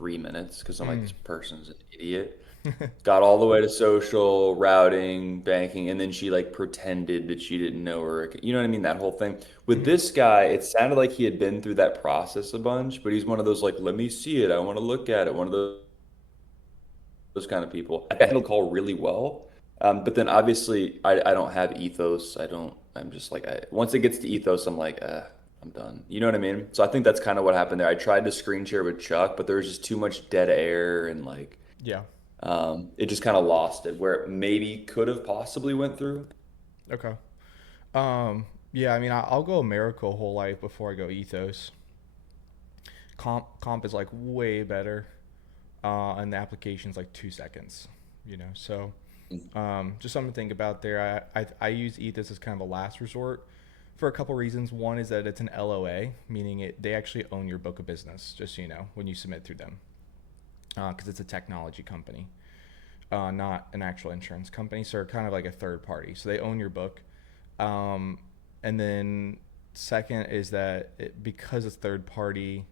3 minutes because I'm like, Mm. this person's an idiot. Got all the way to social, routing, banking, and then she like pretended that she didn't know her. You know what I mean? That whole thing. With Mhm. this guy, it sounded like he had been through that process a bunch, but he's one of those like, let me see it. I want to look at it. One of those kind of people. I handle the call really well. But then obviously I don't have ethos. I'm just like, once it gets to ethos, I'm like, I'm done. You know what I mean? So I think that's kind of what happened there. I tried to screen share with Chuck, but there was just too much dead air and like, Yeah. it just kind of lost it where it maybe could have possibly went through. Okay. Yeah, I mean, I'll go Miracle whole life before I go Ethos. Comp is like way better, and the application's like 2 seconds. So just something to think about there. I use Ethos as kind of a last resort for a couple reasons. One is that it's an LOA, meaning they actually own your book of business, just so you know, when you submit through them, because it's a technology company, not an actual insurance company. So they're kind of like a third party. So they own your book. Um, and then second is that because it's third party,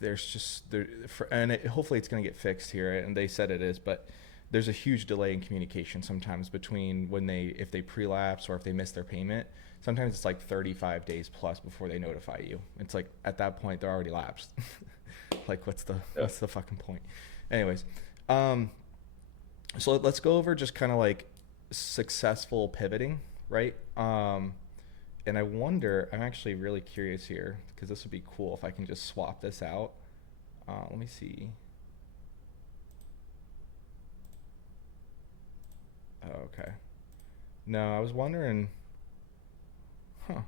there's just there and hopefully it's going to get fixed here, and they said it is, but there's a huge delay in communication sometimes between when they if they prelapse or if they miss their payment. Sometimes it's like 35 days plus before they notify you. It's like at that point they're already lapsed. Like Yeah. what's the fucking point? Anyways, um, so let's go over just kind of like successful pivoting, right? And I wonder, I'm actually really curious here because this would be cool if I can just swap this out. Let me see. Oh, okay. No, I was wondering. Huh.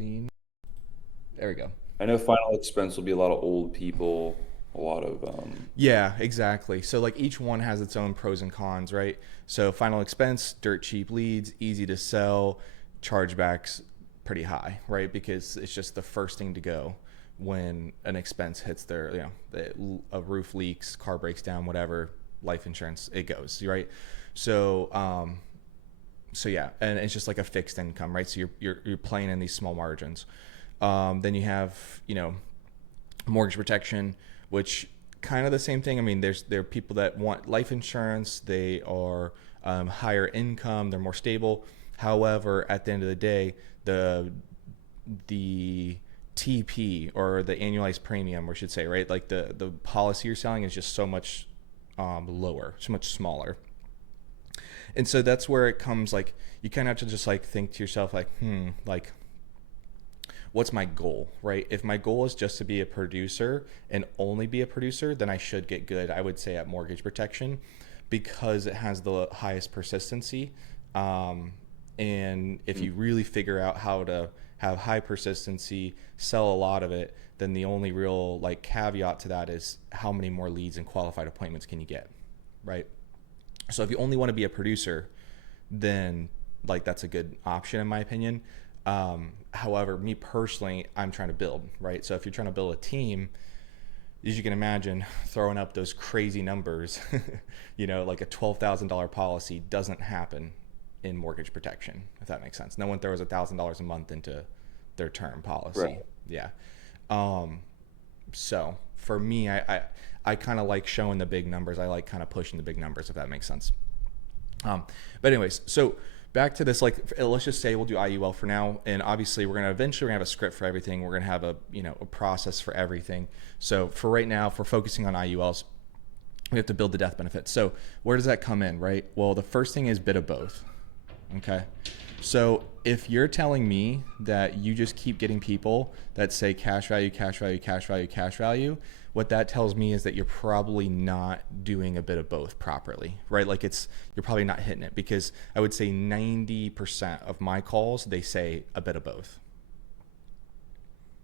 seen. There we go. I know final expense will be a lot of old people, a lot of Yeah, exactly. So like each one has its own pros and cons, right? So final expense, dirt cheap leads, easy to sell, chargebacks pretty high, right? Because it's just the first thing to go when an expense hits their, a roof leaks, car breaks down, whatever, life insurance, it goes, right? So, so yeah, and it's just like a fixed income, right? So you're playing in these small margins. Then you have, mortgage protection, which kind of the same thing. I mean, there are people that want life insurance. They are higher income. They're more stable. However, at the end of the day, the TP, or the annualized premium, or should say, right? Like the policy you're selling is just so much lower, so much smaller. And so that's where it comes, like, you kind of have to just like think to yourself, like, like, what's my goal, right? If my goal is just to be a producer and only be a producer, then I should get good, I would say, at mortgage protection, because it has the highest persistency. And if you really figure out how to have high persistency, sell a lot of it, then the only real like caveat to that is how many more leads and qualified appointments can you get, right? So if you only want to be a producer, then like that's a good option in my opinion. However, me personally, I'm trying to build, right? So if you're trying to build a team, as you can imagine, throwing up those crazy numbers, like a $12,000 policy doesn't happen in mortgage protection, if that makes sense. No one throws $1,000 a month into their term policy. right. Yeah. So for me, I kind of like showing the big numbers. I like kind of pushing the big numbers, if that makes sense. But anyways, so back to this, like, let's just say we'll do IUL for now. And obviously we're going to eventually have a script for everything. We're going to have a process for everything. So for right now, if we're focusing on IULs, we have to build the death benefit. So where does that come in, right? Well, the first thing is bit of both. Okay. So if you're telling me that you just keep getting people that say cash value, cash value, cash value, cash value, what that tells me is that you're probably not doing a bit of both properly, right? Like you're probably not hitting it, because I would say 90% of my calls, they say a bit of both.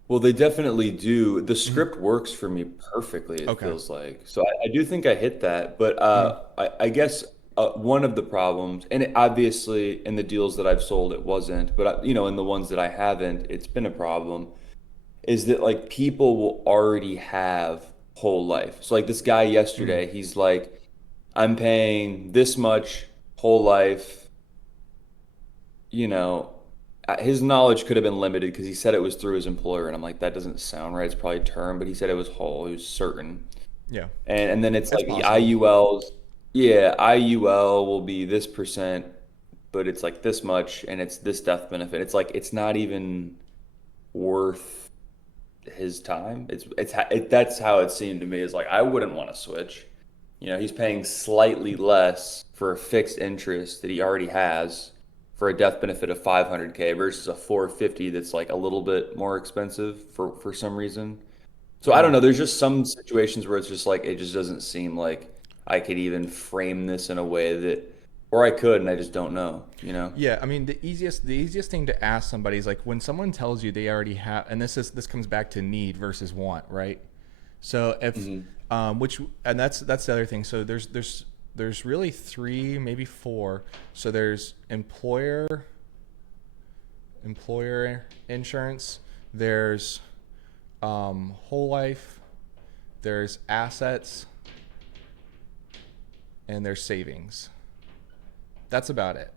Well, they definitely do. The script works for me perfectly, it Okay. feels like. So I do think I hit that. But I guess one of the problems, and obviously in the deals that I've sold, it wasn't, but in the ones that I haven't, it's been a problem, is that like people will already have whole life. So like this guy Mm. yesterday, he's like, I'm paying this much whole life, you know, his knowledge could have been limited because he said it was through his employer, and I'm like, that doesn't sound right. It's probably term, but he said it was whole. He was certain, Yeah, and then it's that's like the possible. IULs. Yeah, IUL will be this percent, but it's like this much, and it's this death benefit. It's like it's not even worth his time. That's how it seemed to me. Is like I wouldn't want to switch. He's paying slightly less for a fixed interest that he already has for a death benefit of 500K versus a 450 that's like a little bit more expensive for some reason. So I don't Mm. know. There's just some situations where it's just like it just doesn't seem like I could even frame this in a way that, or I could, and I just don't know, you know? Yeah, I mean the easiest thing to ask somebody is like when someone tells you they already have, and this comes back to need versus want, right? So if Hmm. which and that's the other thing. So there's really three, maybe four. So there's employer insurance, there's whole life, there's assets, and there's savings. That's about it,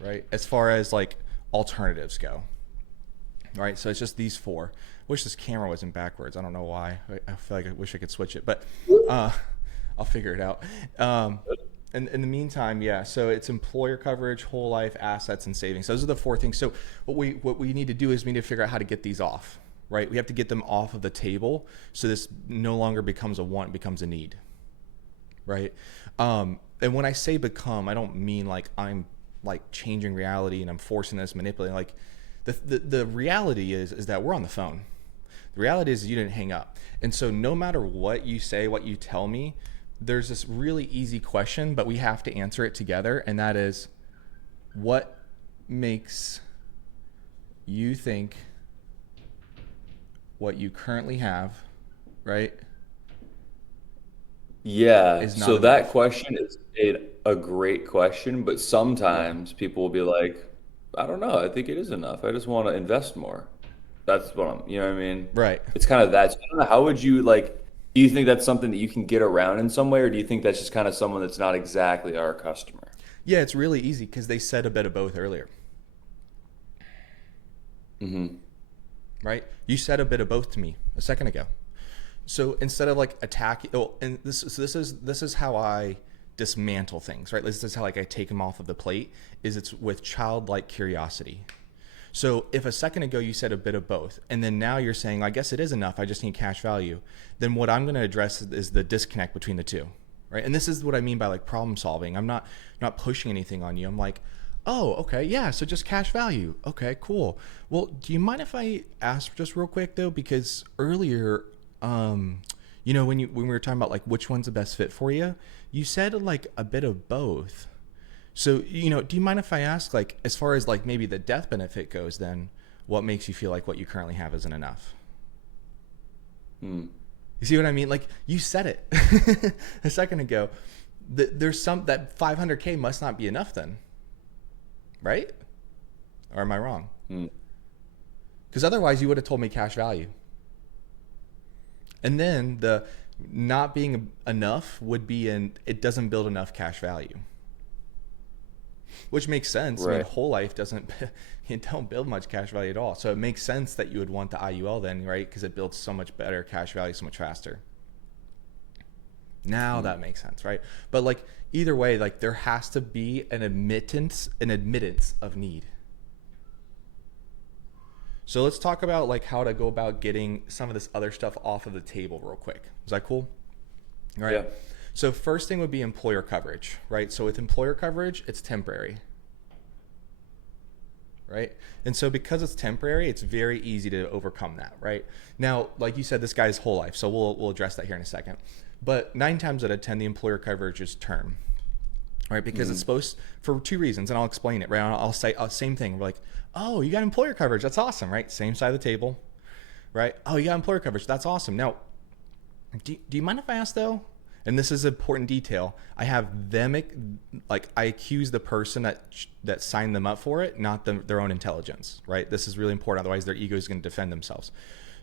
right? As far as like alternatives go, right? So it's just these four. Wish this camera wasn't backwards. I don't know why. I feel like I wish I could switch it, but uh, I'll figure it out. And in the meantime, yeah. So it's employer coverage, whole life, assets, and savings. Those are the four things. So what we need to do is we need to figure out how to get these off, right? We have to get them off of the table, so this no longer becomes a want, it becomes a need, right? And when I say become, I don't mean like I'm like changing reality and I'm forcing this, manipulating. Like the reality is that we're on the phone. The reality is you didn't hang up. And so no matter what you say, what you tell me, there's this really easy question, but we have to answer it together. And that is, what makes you think what you currently have, right, Yeah. is not So that enough. question is a great question, but sometimes people will be like, I don't know. I think it is enough. I just want to invest more. That's what you know what I mean? Right. It's kind of that. So I don't know, how would you like, do you think that's something that you can get around in some way, or do you think that's just kind of someone that's not exactly our customer? Yeah, it's really easy because they said a bit of both earlier, Mm-hmm. right? You said a bit of both to me a second ago. So instead of like attacking, oh, and this is how I dismantle things, right? This is how like I take them off of the plate. Is it's with childlike curiosity. So if a second ago you said a bit of both, and then now you're saying, I guess it is enough, I just need cash value, then what I'm going to address is the disconnect between the two, right? And this is what I mean by like problem solving. I'm not pushing anything on you. I'm like, oh, okay, yeah, so just cash value. Okay, cool. Well, do you mind if I ask just real quick though, because earlier, when we were talking about like which one's the best fit for you, you said like a bit of both. So, do you mind if I ask, like, as far as like maybe the death benefit goes, then what makes you feel like what you currently have isn't enough? Hmm. You see what I mean? Like, you said it a second ago. There's some that 500K must not be enough then, right? Or am I wrong? Hmm. Because otherwise, you would have told me cash value. And then the not being enough would be it doesn't build enough cash value. Which makes sense. I mean, Right. whole life doesn't, you don't build much cash value at all. So it makes sense that you would want the IUL then, right? Because it builds so much better cash value so much faster. Now Hmm. that makes sense, right? But like either way, like there has to be an admittance of need. So let's talk about like how to go about getting some of this other stuff off of the table real quick. Is that cool? All right. Yeah. So first thing would be employer coverage, right? So with employer coverage, it's temporary, right? And so because it's temporary, it's very easy to overcome that, right? Now, like you said, this guy's whole life, so we'll address that here in a second. But 9 times out of 10, the employer coverage is term, right? Because it's Hmm. supposed for two reasons, and I'll explain it, right? I'll say same thing. We're like, oh, you got employer coverage, that's awesome, right? Same side of the table, right? Oh, you got employer coverage, that's awesome. Now, do you mind if I ask though? And this is an important detail. I have them like I accuse the person that signed them up for it, not their own intelligence, right? This is really important. Otherwise, their ego is going to defend themselves.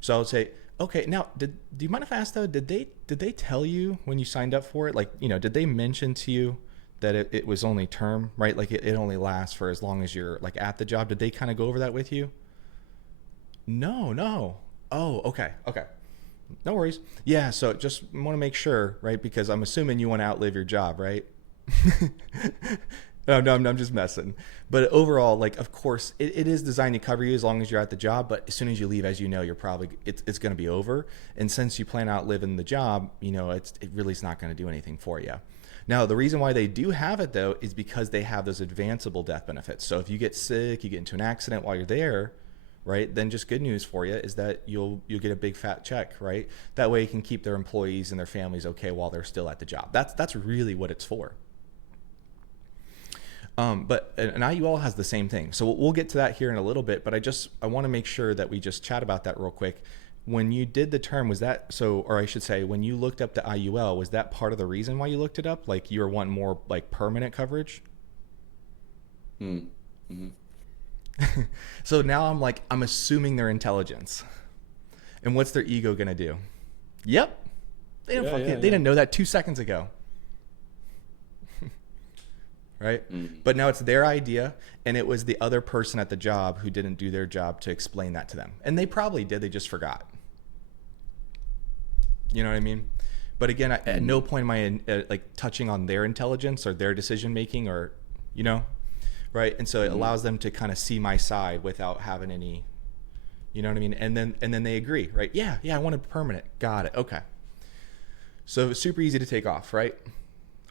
So I would say, okay, now do you mind if I ask though? Did they tell you when you signed up for it? Like did they mention to you that it was only term, right? Like it only lasts for as long as you're like at the job. Did they kind of go over that with you? No, no. Oh, okay, okay. No worries. Yeah, so just want to make sure, right? Because I'm assuming you want to outlive your job, right? No, I'm just messing. But overall, like, of course, it is designed to cover you as long as you're at the job. But as soon as you leave, as you know, it's going to be over. And since you plan out living the job, it really is not going to do anything for you. Now, the reason why they do have it though is because they have those advanceable death benefits. So if you get sick, you get into an accident while you're there, right? Then just good news for you is that you'll get a big fat check, right? That way you can keep their employees and their families okay while they're still at the job. That's really what it's for. But an IUL has the same thing. So we'll get to that here in a little bit. But I want to make sure that we just chat about that real quick. When you did the term, was that so? Or I should say, when you looked up the IUL, was that part of the reason why you looked it up? Like you were wanting more like permanent coverage? Hmm. Hmm. So now I'm assuming their intelligence. And what's their ego gonna do? Yep. Yeah. Yeah. They Yeah. didn't know that 2 seconds ago. Right? Hmm. But now it's their idea, and it was the other person at the job who didn't do their job to explain that to them. And they probably did, they just forgot. You know what I mean? But again, at Hmm. no point am I like touching on their intelligence or their decision making or, you know, right? And so it Hmm. allows them to kind of see my side without having any, you know what I mean? And then they agree, right? Yeah, I want it permanent. Got it. Okay. So it's super easy to take off, right?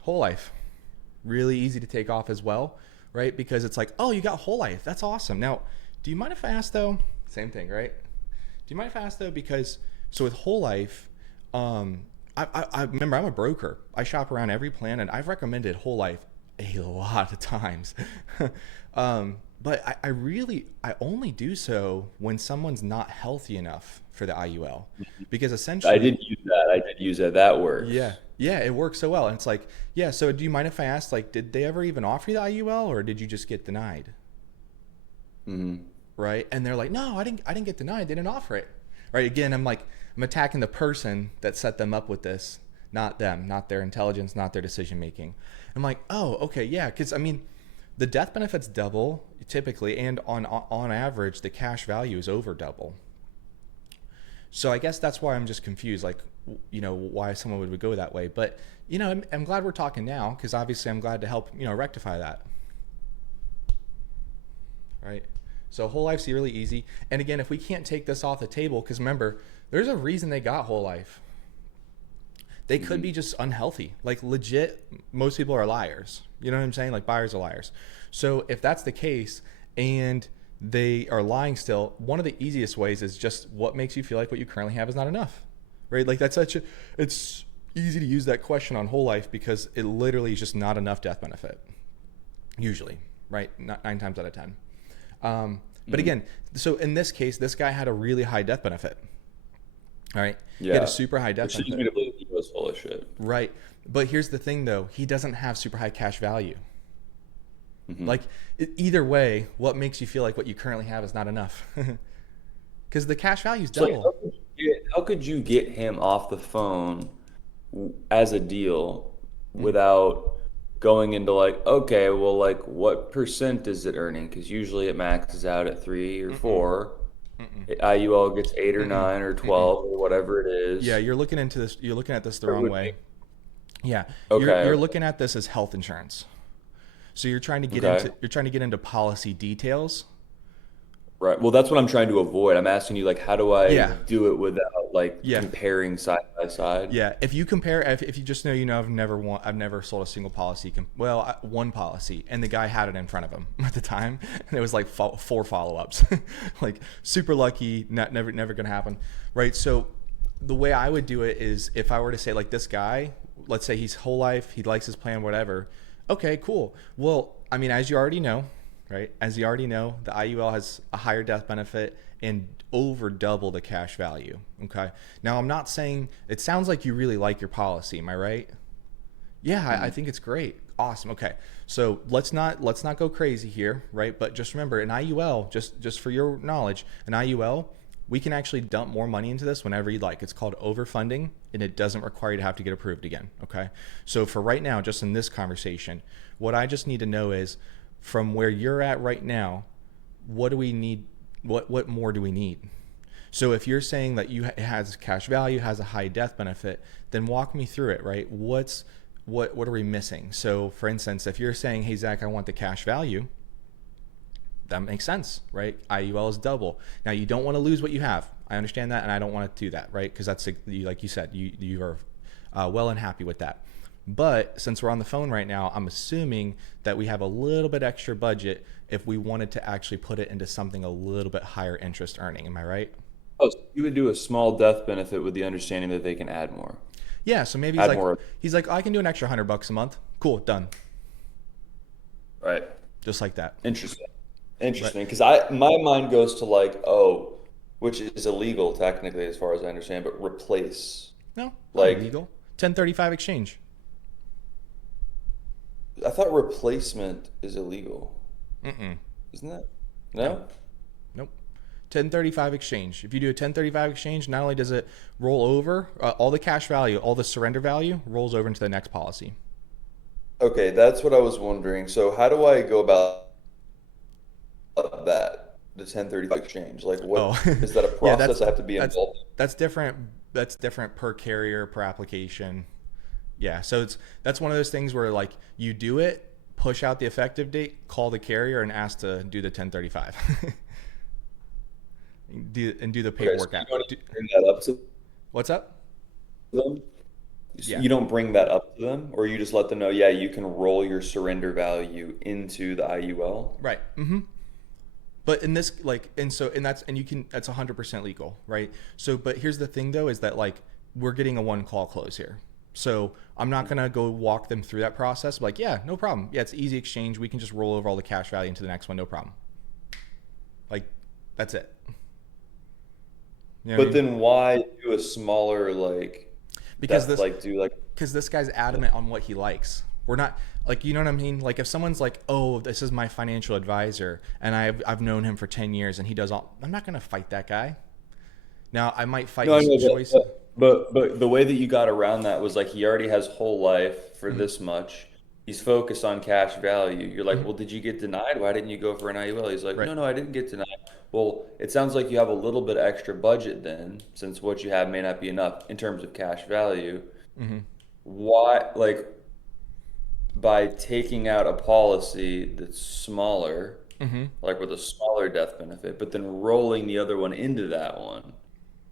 Whole life, really easy to take off as well, right? Because it's like, oh, you got whole life. That's awesome. Now, do you mind if I ask though? Same thing, right? Do you mind if I ask though? Because so with whole life, um, I remember I'm a broker. I shop around every plan, and I've recommended whole life a lot of times, but I only do so when someone's not healthy enough for the IUL, because I essentially, did use that. I did use that. That yeah, works. yeah, it works so well. And it's like, yeah, so do you mind if I ask, like, did they ever even offer you the IUL, or did you just get denied? Hmm. Right? And they're like, no, I didn't get denied. They didn't offer it. Right? Again, I'm like, I'm attacking the person that set them up with this, not them, not their intelligence, not their decision making. I'm like, oh, okay, yeah, because I mean, the death benefits double typically, and on average, the cash value is over double. So I guess that's why I'm just confused, like, why someone would go that way. But I'm glad we're talking now, because obviously I'm glad to help rectify that. Right? So whole life's really easy. And again, if we can't take this off the table, because remember, there's a reason they got whole life. They could be just unhealthy. Like legit, most people are liars. You know what I'm saying? Like buyers are liars. So if that's the case and they are lying still, one of the easiest ways is just what makes you feel like what you currently have is not enough. Right? Like it's easy to use that question on whole life because it literally is just not enough death benefit. Usually, right? Not 9 times out of 10. But again, so in this case, this guy had a really high death benefit. All right. He had a Yeah. super high death Which leads benefit. me to believe he was full of shit. Right. But here's the thing though, he doesn't have super high cash value. Like either way, what makes you feel like what you currently have is not enough? Because the cash value is So like, double. how could you get him off the phone as a deal Mm, without going into like, okay, well, like what percent is it earning? Because usually it maxes out at 3 or 4. mm-mm, IUL gets 8 or 9 or mm-mm. 12 or whatever it Yeah, is. you're looking into this. You're looking at this the It wrong would way. make Yeah, okay, you're okay, looking at this as health insurance. So okay. you're trying to get into policy details. Right. Well, that's what I'm trying to avoid. I'm asking you, like, how do I Yeah, do it without like yeah. comparing side by side? Yeah, if you compare, if you just know, I've never sold a single policy. One policy, and the guy had it in front of him at the time, and it was like four follow-ups, like super lucky, never gonna happen, right? So the way I would do it is if I were to say like this guy, let's say he's whole life, he likes his plan, whatever. Okay, cool. Well, I mean, as you already know, right? As you already know, the IUL has a higher death benefit and over double the cash value. Okay. Now, I'm not saying it sounds like you really like your policy. Am I right? Yeah, I Mhm. think it's great. Awesome. Okay. So let's not go crazy here, right? But just remember, an IUL, just for your knowledge, an IUL, we can actually dump more money into this whenever you'd like. It's called overfunding, and it doesn't require you to have to get approved again. Okay. So for right now, just in this conversation, what I just need to know is from where you're at right now, what do we need? What more do we need? So if you're saying that it has cash value, has a high death benefit, then walk me through it, right? What are we missing? So for instance, if you're saying, hey Zach, I want the cash value, that makes sense, right? IUL is double. Now you don't want to lose what you have. I understand that, and I don't want to do that, right? Because that's like you said, you are well and happy with that. But since we're on the phone right now, I'm assuming that we have a little bit extra budget if we wanted to actually put it into something a little bit higher interest earning. Am I right? Oh, so you would do a small death benefit with the understanding that they can add more. Yeah. So maybe Add more. he's like, I can do an extra $100 a month. Cool, done. Right. Just like that. Interesting. Right. Interesting. Because my mind goes to like, oh, which is illegal technically as far as I understand, but replace. No, not Like, illegal. 1035 exchange. I thought replacement is illegal. Mm-mm. Isn't that? No. No? Nope. 1035 exchange. If you do a 1035 exchange, not only does it roll over, all the cash value, all the surrender value rolls over into the next policy. Okay, that's what I was wondering. So how do I go about that? The 1035 exchange. Like what Oh, is that a yeah, process I have to be that's involved in? that's different. That's different per carrier, per application. Yeah, so that's one of those things where like you do it, push out the effective date, call the carrier and ask to do the 1035. Do the Okay, so paperwork you out. don't even bring that up to What's up? them? Yeah. You don't bring that up to them, or you just let them know, yeah, you can roll your surrender value into the IUL? Right. Mm-hmm. But in this, like, and you can, that's 100% legal, right? So, but here's the thing though, is that like, we're getting a one call close here. So I'm not going to go walk them through that process. Like, yeah, no problem. Yeah, it's easy exchange. We can just roll over all the cash value into the next one. No problem. Like, that's it. You know what I But mean? then why do a smaller like Because depth this like do like because this guy's adamant on what he likes. We're not like, you know what I mean? Like if someone's like, "Oh, this is my financial advisor and I've known him for 10 years and he does all," I'm not going to fight that guy. Now, I might fight No, I his know, choice. but the way that you got around that was like he already has whole life for Mm-hmm. this much. He's focused on cash value. You're like, Mm-hmm. well, did you get denied? Why didn't you go for an IUL? He's like, Right. no, I didn't get denied. Well, it sounds like you have a little bit extra budget then, since what you have may not be enough in terms of cash value. Mm-hmm. Why, like, by taking out a policy that's smaller, Mm-hmm. like with a smaller death benefit, but then rolling the other one into that one,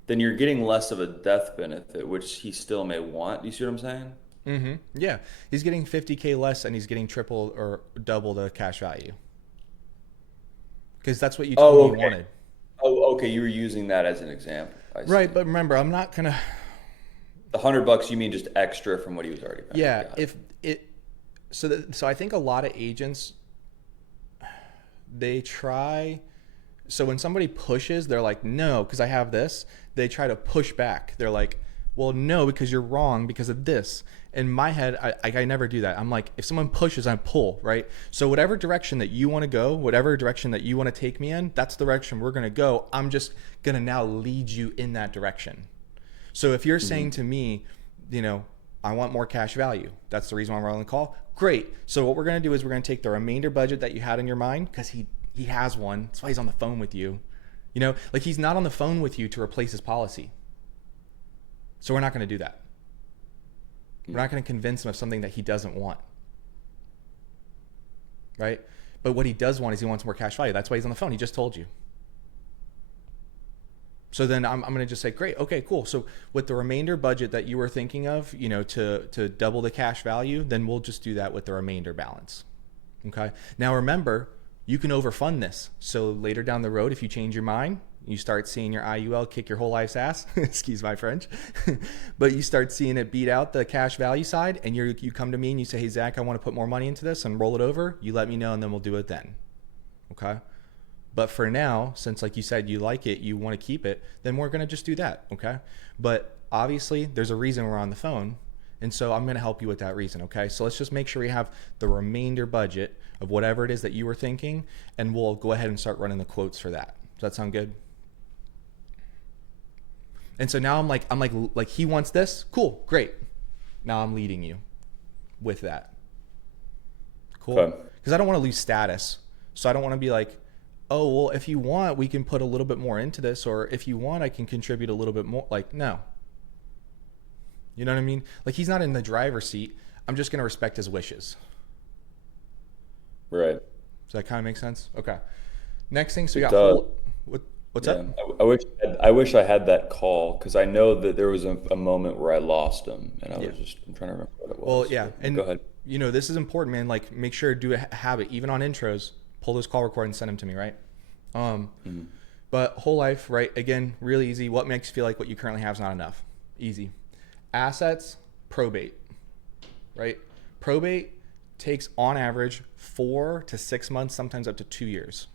then you're getting less of a death benefit, which he still may want. You see what I'm saying? Mm-hmm. Yeah. He's getting 50K less and he's getting triple or double the cash value. Because that's what you told me Oh, you okay. wanted. Oh, okay. You were using that as an example. I see. Right, but remember, I'm not gonna. The $100 you mean just extra from what he was already paying. Yeah, Got it. if it. So I think a lot of agents, they try. So when somebody pushes, they're like, no, because I have this. They try to push back. They're like, well, no, because you're wrong because of this. In my head, I never do that. I'm like, if someone pushes, I pull, right? So whatever direction that you want to go, whatever direction that you want to take me in, that's the direction we're going to go. I'm just going to now lead you in that direction. So if you're saying Mhm. to me, you know, I want more cash value, that's the reason why we're on the call. Great. So what we're going to do is we're going to take the remainder budget that you had in your mind, because he has one. That's why he's on the phone with you. You know, like he's not on the phone with you to replace his policy. So we're not going to do that. We're not going to convince him of something that he doesn't want. Right? But what he does want is he wants more cash value. That's why he's on the phone. He just told you. So then I'm going to just say, great, okay, cool. So with the remainder budget that you were thinking of, you know, to double the cash value, then we'll just do that with the remainder balance. Okay. Now remember, you can overfund this. So later down the road, if you change your mind, you start seeing your IUL kick your whole life's ass. Excuse my French, but you start seeing it beat out the cash value side, and you come to me and you say, hey Zach, I want to put more money into this and roll it over. You let me know, and then we'll do it then. Okay. But for now, since like you said, you like it, you want to keep it, then we're going to just do that. Okay. But obviously there's a reason we're on the phone. And so I'm going to help you with that reason. Okay. So let's just make sure we have the remainder budget of whatever it is that you were thinking. And we'll go ahead and start running the quotes for that. Does that sound good? And so now I'm like he wants this. Cool. Great. Now I'm leading you with that. Cool. Okay. Because I don't want to lose status. So I don't want to be like, oh, well, if you want, we can put a little bit more into this. Or if you want, I can contribute a little bit more. Like, no. You know what I mean? Like, he's not in the driver's seat. I'm just going to respect his wishes. Right. Does that kind of make sense? Okay. Next thing. So we It got does. whole. What's Yeah. up? I wish I had that call because I know that there was a moment where I lost him, and Yeah. I'm trying to remember what it Well, was. yeah. But go And, ahead. you know, this is important, man. Like, make sure to do a habit, even on intros. Pull those call recordings and send them to me, right? Um, Mhm. But whole life, right? Again, really easy. What makes you feel like what you currently have is not enough? Easy. Assets, probate, right? Probate takes on average 4 to 6 months, sometimes up to 2 years.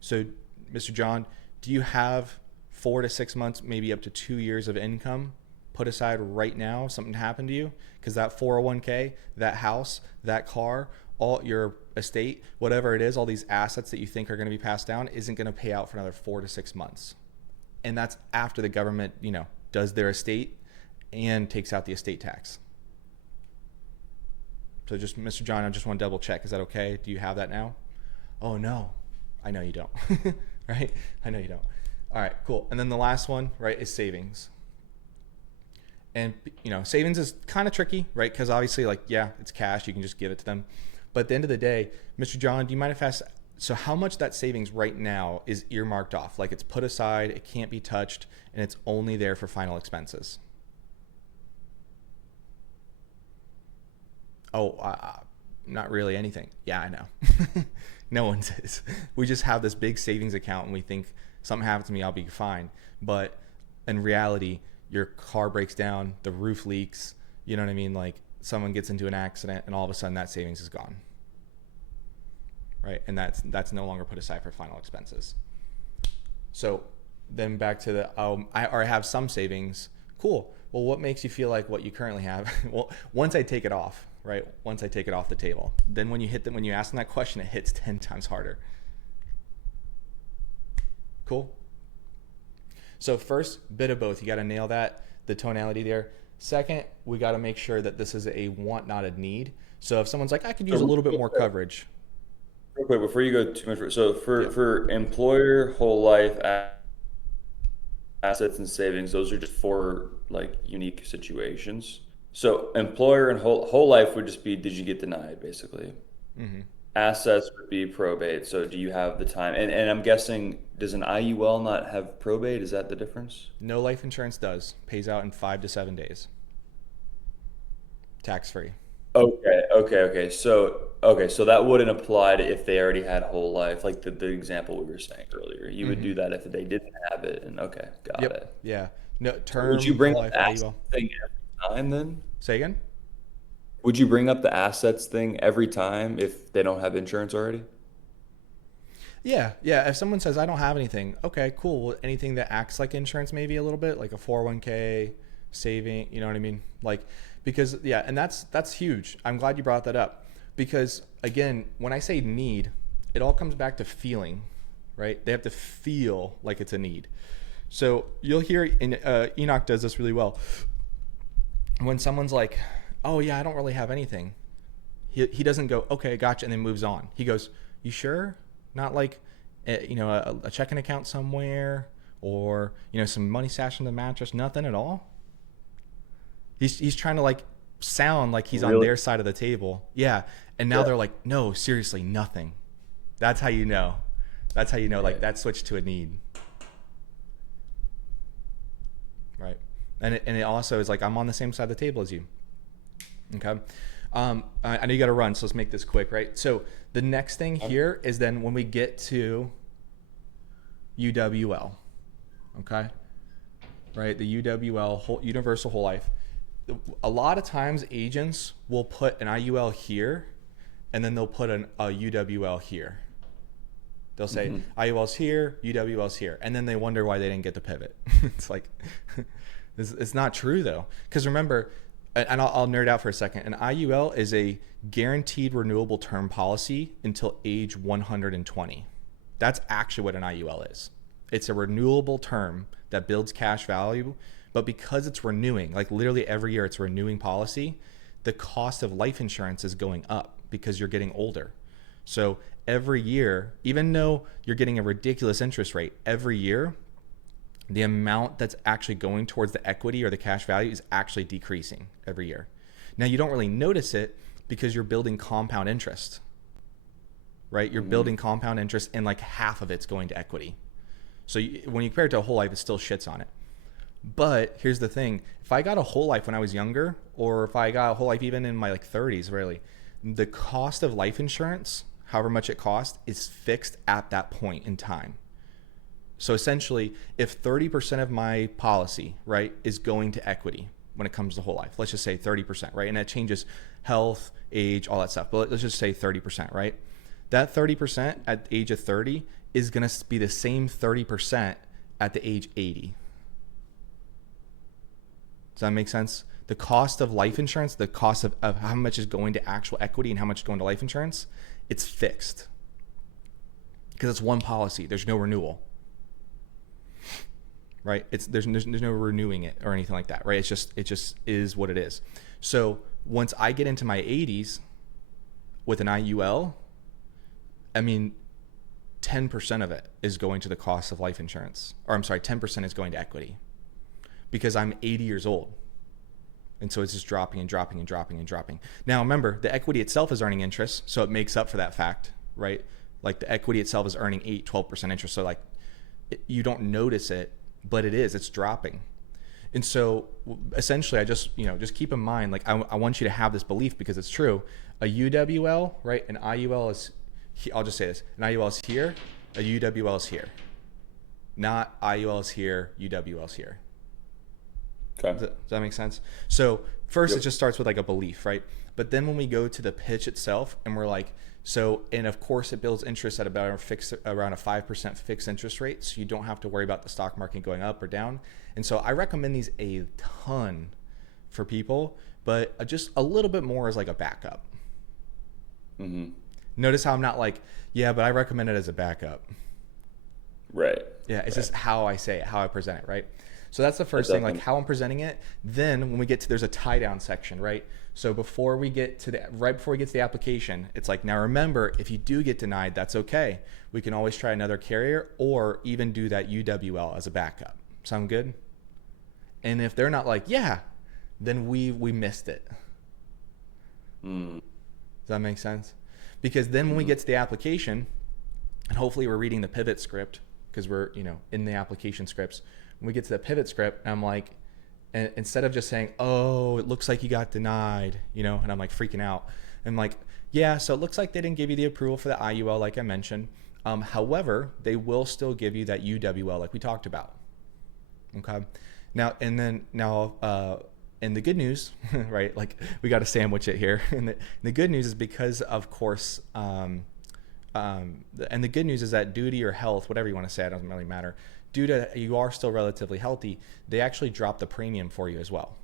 So, Mr. John, do you have 4 to 6 months, maybe up to 2 years of income put aside right now if something happened to you? Because that 401k, that house, that car, all your estate, whatever it is, all these assets that you think are going to be passed down isn't going to pay out for another 4 to 6 months. And that's after the government, you know, does their estate and takes out the estate tax. So just, Mr. John, I just want to double check. Is that okay? Do you have that now? Oh, no. I know you don't. Right? I know you don't. All right, cool. And then the last one, right, is savings. And, you know, savings is kind of tricky, right? Because obviously, like, yeah, it's cash. You can just give it to them. But at the end of the day, Mr. John, do you mind if I ask, so how much that savings right now is earmarked off? Like, it's put aside, it can't be touched, and it's only there for final expenses? Oh, not really anything. Yeah, I know. No one's is. We just have this big savings account and we think something happens to me, I'll be fine. But in reality, your car breaks down, the roof leaks, you know what I mean? Like someone gets into an accident and all of a sudden that savings is gone. Right? And that's no longer put aside for final expenses. So then back to the I have some savings. Cool. Well, what makes you feel like what you currently have? Well, once I take it off, right? Once I take it off the table, then when you ask them that question, it hits 10 times harder. Cool. So first, bit of both. You got to nail that, the tonality there. Second, we got to make sure that this is a want, not a need. So if someone's like, I could use a little bit more coverage. Real quick, before you go too much, so Yeah. for employer, whole life, assets and savings, those are just four like unique situations. So employer and whole life would just be, did you get denied, basically. Hmm. Assets would be probate. So do you have the time? And I'm guessing, does an IUL not have probate? Is that the difference? No life insurance does. Pays out in 5 to 7 days. Tax free. Okay. So that wouldn't apply to if they already had whole life, like the example we were saying earlier. You would Hmm. do that if they didn't have it. And okay, got Yep. it. Yeah. No Would you term, bring whole up life, the assets IUL. thing every time then? Say again? Would you bring up the assets thing every time if they don't have insurance already? Yeah, yeah. If someone says I don't have anything, okay, cool. Well, anything that acts like insurance, maybe a little bit, like a 401k, saving. You know what I mean? Like, because yeah, and that's huge. I'm glad you brought that up because again, when I say need, it all comes back to feeling, right? They have to feel like it's a need. So you'll hear, and Enoch does this really well. When someone's like, "Oh yeah, I don't really have anything," he doesn't go, "Okay, gotcha," and then moves on. He goes, "You sure? Not like, a checking account somewhere, or some money stashed in the mattress? Nothing at all." He's trying to like sound like he's on Really? their side of the table. Yeah, and now Yeah. they're like, "No, seriously, nothing." That's how you know. That's how you know. Like Right. that switched to a need, right? And it also is like I'm on the same side of the table as you. Okay. I know you got to run, so let's make this quick, right? So the next thing here is then when we get to UWL, okay, right? The UWL, universal whole life. A lot of times agents will put an IUL here, and then they'll put a UWL here. They'll say Hmm. IUL's here, UWL's here, and then they wonder why they didn't get the pivot. It's like it's not true though, because remember, and I'll nerd out for a second. An IUL is a guaranteed renewable term policy until age 120. That's actually what an IUL is. It's a renewable term that builds cash value, but because it's renewing, like literally every year it's a renewing policy, the cost of life insurance is going up because you're getting older. So every year, even though you're getting a ridiculous interest rate, every year the amount that's actually going towards the equity or the cash value is actually decreasing every year. Now, you don't really notice it because you're building compound interest, right? You're Hmm. building compound interest and like half of it's going to equity. So when you compare it to a whole life, it still shits on it. But here's the thing. If I got a whole life when I was younger, or if I got a whole life even in my like 30s, really, the cost of life insurance, however much it costs, is fixed at that point in time. So essentially, if 30% of my policy, right, is going to equity when it comes to whole life, let's just say 30%, right? And that changes health, age, all that stuff. But let's just say 30%, right? That 30% at the age of 30 is going to be the same 30% at the age 80. Does that make sense? The cost of life insurance, the cost of how much is going to actual equity and how much is going to life insurance, it's fixed because it's one policy. There's no renewal, right? There's no renewing it or anything like that, right? It just is what it is. So once I get into my 80s with an IUL, I mean, 10% of it is going to the cost of life insurance, or I'm sorry, 10% is going to equity because I'm 80 years old. And so it's just dropping and dropping and dropping and dropping. Now, remember, the equity itself is earning interest, so it makes up for that fact, right? Like the equity itself is earning 12% interest. So like you don't notice it, but it is, it's dropping. And so essentially I just keep in mind, like I want you to have this belief because it's true. A UWL, right? An IUL is, I'll just say this, an IUL is here, a UWL is here. Not IUL is here, UWL is here. Okay. Does that make sense? So first Yep. it just starts with like a belief, right? But then when we go to the pitch itself and we're like, So, and of course, it builds interest at about around a 5% fixed interest rate. So you don't have to worry about the stock market going up or down. And so I recommend these a ton for people, but just a little bit more as like a backup. Mm-hmm. Notice how I'm not like, yeah, but I recommend it as a backup. Right. Yeah, it's Right. just how I say it, how I present it, right? So that's the first thing, like Definitely. how I'm presenting it. Then when we get to, there's a tie down section, right? So before we get to right before we get to the application, it's like, now remember, if you do get denied, that's okay. We can always try another carrier or even do that UWL as a backup. Sound good? And if they're not like, yeah, then we missed it. Mm. Does that make sense? Because then when we Mm-hmm. get to the application, and hopefully we're reading the pivot script because we're in the application scripts. When we get to the pivot script, I'm like, and instead of just saying, oh, it looks like you got denied, and I'm like freaking out. I'm like, yeah, so it looks like they didn't give you the approval for the IUL like I mentioned. However, they will still give you that UWL like we talked about. Okay. And the good news, right? Like we got to sandwich it here. And the good news is because, of course, and the good news is that due to your health, whatever you want to say, it doesn't really matter. Due to you are still relatively healthy, they actually drop the premium for you as well,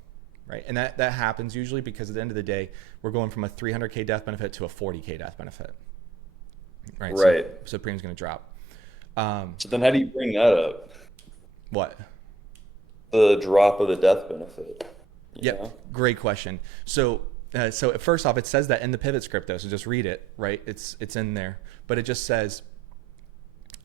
right? And that happens usually because at the end of the day, we're going from a 300K death benefit to a 40K death benefit, right? Right. So premium's going to drop. So then how do you bring that up? What? The drop of the death benefit, you Yep, know? great question. So first off, it says that in the pivot script though, so just read it, right? It's in there, but it just says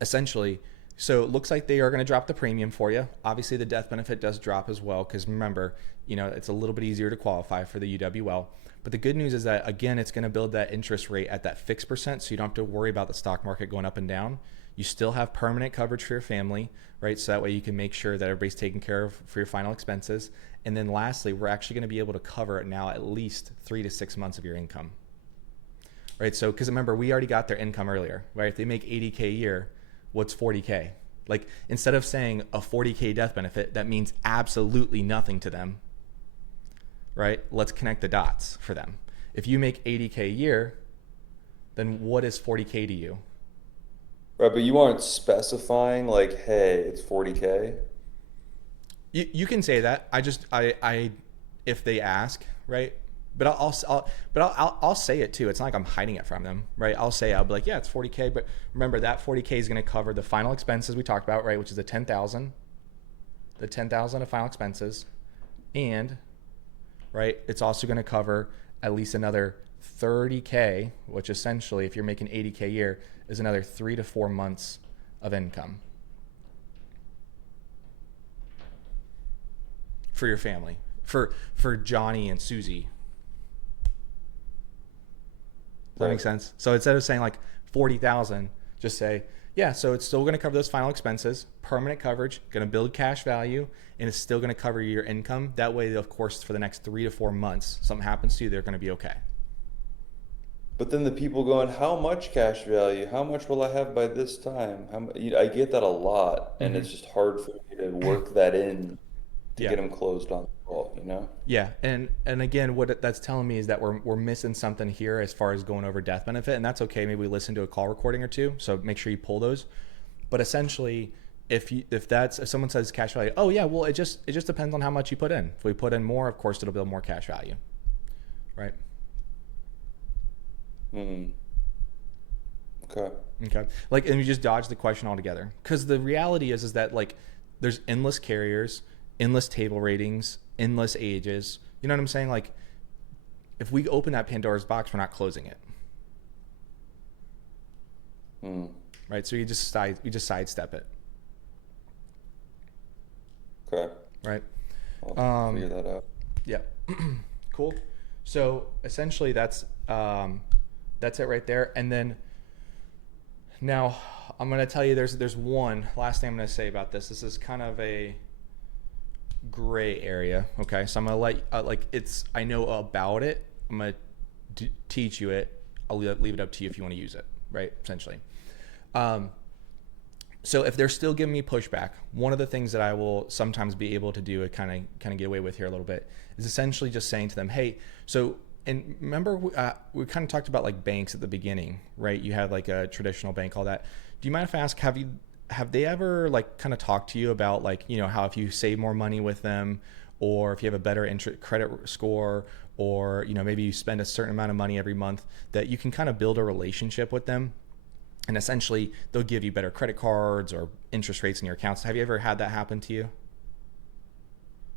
essentially. So it looks like they are going to drop the premium for you. Obviously, the death benefit does drop as well because remember, it's a little bit easier to qualify for the UWL. But the good news is that again, it's going to build that interest rate at that fixed percent, so you don't have to worry about the stock market going up and down. You still have permanent coverage for your family, right? So that way you can make sure that everybody's taken care of for your final expenses. And then lastly, we're actually going to be able to cover now at least 3 to 6 months of your income, right? So because remember, we already got their income earlier, right? If they make 80K a year, what's 40K? Like instead of saying a 40K death benefit, that means absolutely nothing to them, right? Let's connect the dots for them. If you make 80K a year, then what is 40K to you? Right, but you aren't specifying like, hey, it's 40K. You can say that. I if they ask, right? But I'll say it too. It's not like I'm hiding it from them, right? I'll be like, yeah, it's 40K, but remember that 40K is going to cover the final expenses we talked about, right? Which is the 10,000 of final expenses, and right, it's also going to cover at least another 30K, which essentially, if you're making 80K a year, is another 3 to 4 months of income for your family, for Johnny and Susie. Does that Right. make sense? So instead of saying like 40,000, just say, yeah, so it's still going to cover those final expenses, permanent coverage, going to build cash value, and it's still going to cover your income. That way, of course, for the next 3 to 4 months, something happens to you, they're going to be okay. But then the people going, how much cash value? How much will I have by this time? I get that a lot, and Mm-hmm. it's just hard for me to work that in to Yeah. get them closed on the call, you know? Yeah, and again, that's telling me is that we're missing something here as far as going over death benefit, and that's okay. Maybe we listen to a call recording or two, so make sure you pull those. But essentially, if someone says cash value, oh yeah, well it just depends on how much you put in. If we put in more, of course, it'll build more cash value, right? Hmm. Okay. Okay, like, and you just dodge the question altogether because the reality is that like there's endless carriers, endless table ratings, endless ages. You know what I'm saying? Like if we open that Pandora's box, we're not closing it, Hmm. right? So you just sidestep it, Okay. right? I'll Um, figure that out. yeah, cool. So essentially, that's it right there. And then now I'm gonna tell you there's one last thing I'm gonna say about this. This is kind of a gray area. Okay, so I'm gonna let I know about it. I'm gonna teach you it. I'll leave it up to you if you want to use it, right? Essentially. Um, so if they're still giving me pushback, one of the things that I will sometimes be able to do, kind of get away with here a little bit, is essentially just saying to them, hey, so And remember, we kind of talked about like banks at the beginning, right? You had like a traditional bank, all that. Do you mind if I ask, have they ever like kind of talked to you about like, how if you save more money with them, or if you have a better credit score, or maybe you spend a certain amount of money every month, that you can kind of build a relationship with them, and essentially they'll give you better credit cards or interest rates in your accounts. Have you ever had that happen to you?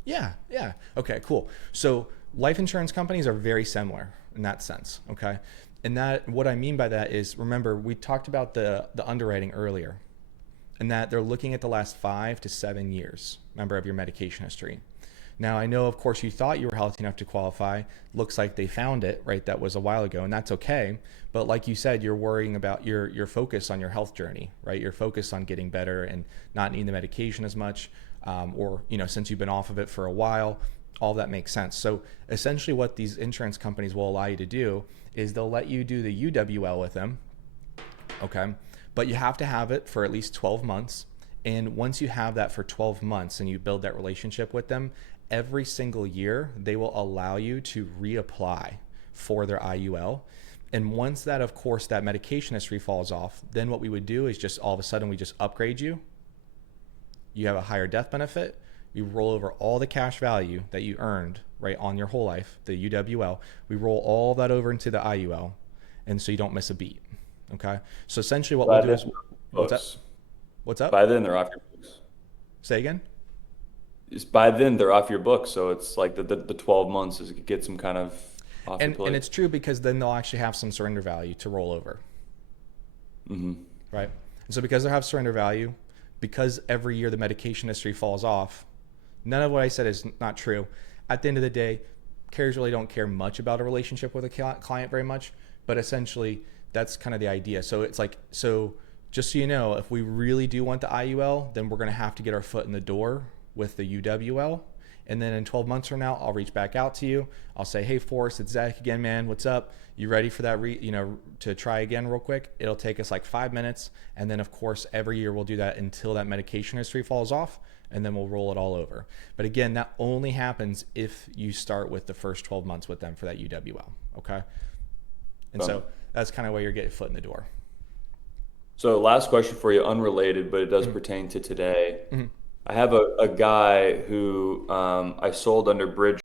Yeah, yeah. Okay, cool. So life insurance companies are very similar in that sense. Okay. And that what I mean by that is, remember, we talked about the underwriting earlier, and that they're looking at the last 5 to 7 years, remember, of your medication history. Now I know of course you thought you were healthy enough to qualify. Looks like they found it, right? That was a while ago, and that's okay. But like you said, you're worrying about your focus on your health journey, right? You're focused on getting better and not needing the medication as much, or since you've been off of it for a while, all that makes sense. So essentially, what these insurance companies will allow you to do is they'll let you do the UWL with them, okay? But you have to have it for at least 12 months. And once you have that for 12 months and you build that relationship with them, every single year they will allow you to reapply for their IUL. And once that, of course, that medication history falls off, then what we would do is just all of a sudden we just upgrade you. You have a higher death benefit. We roll over all the cash value that you earned right on your whole life, the UWL. We roll all that over into the IUL, and so you don't miss a beat. Okay. So essentially, what we'll By do then, is, what's up? books. What's up? By then, they're off your books. Say again. By then, they're off your books. So it's like the 12 months is get some kind of off your And plate. it's true because then they'll actually have some surrender value to roll over, Hmm. right? And so because they have surrender value, because every year the medication history falls off, none of what I said is not true. At the end of the day, carriers really don't care much about a relationship with a client very much, but essentially that's kind of the idea. So it's like, so just so you know, if we really do want the IUL, then we're going to have to get our foot in the door with the UWL. And then in 12 months from now, I'll reach back out to you. I'll say, hey, Forrest, it's Zach again, man. What's up? You ready for that, to try again real quick? It'll take us like 5 minutes. And then, of course, every year we'll do that until that medication history falls off, and then we'll roll it all over. But again, that only happens if you start with the first 12 months with them for that UWL. Okay. And Um, so that's kind of where you're getting foot in the door. so last question for you, unrelated, but it does Mhm. pertain to today. Mhm. I have a guy who I sold under bridge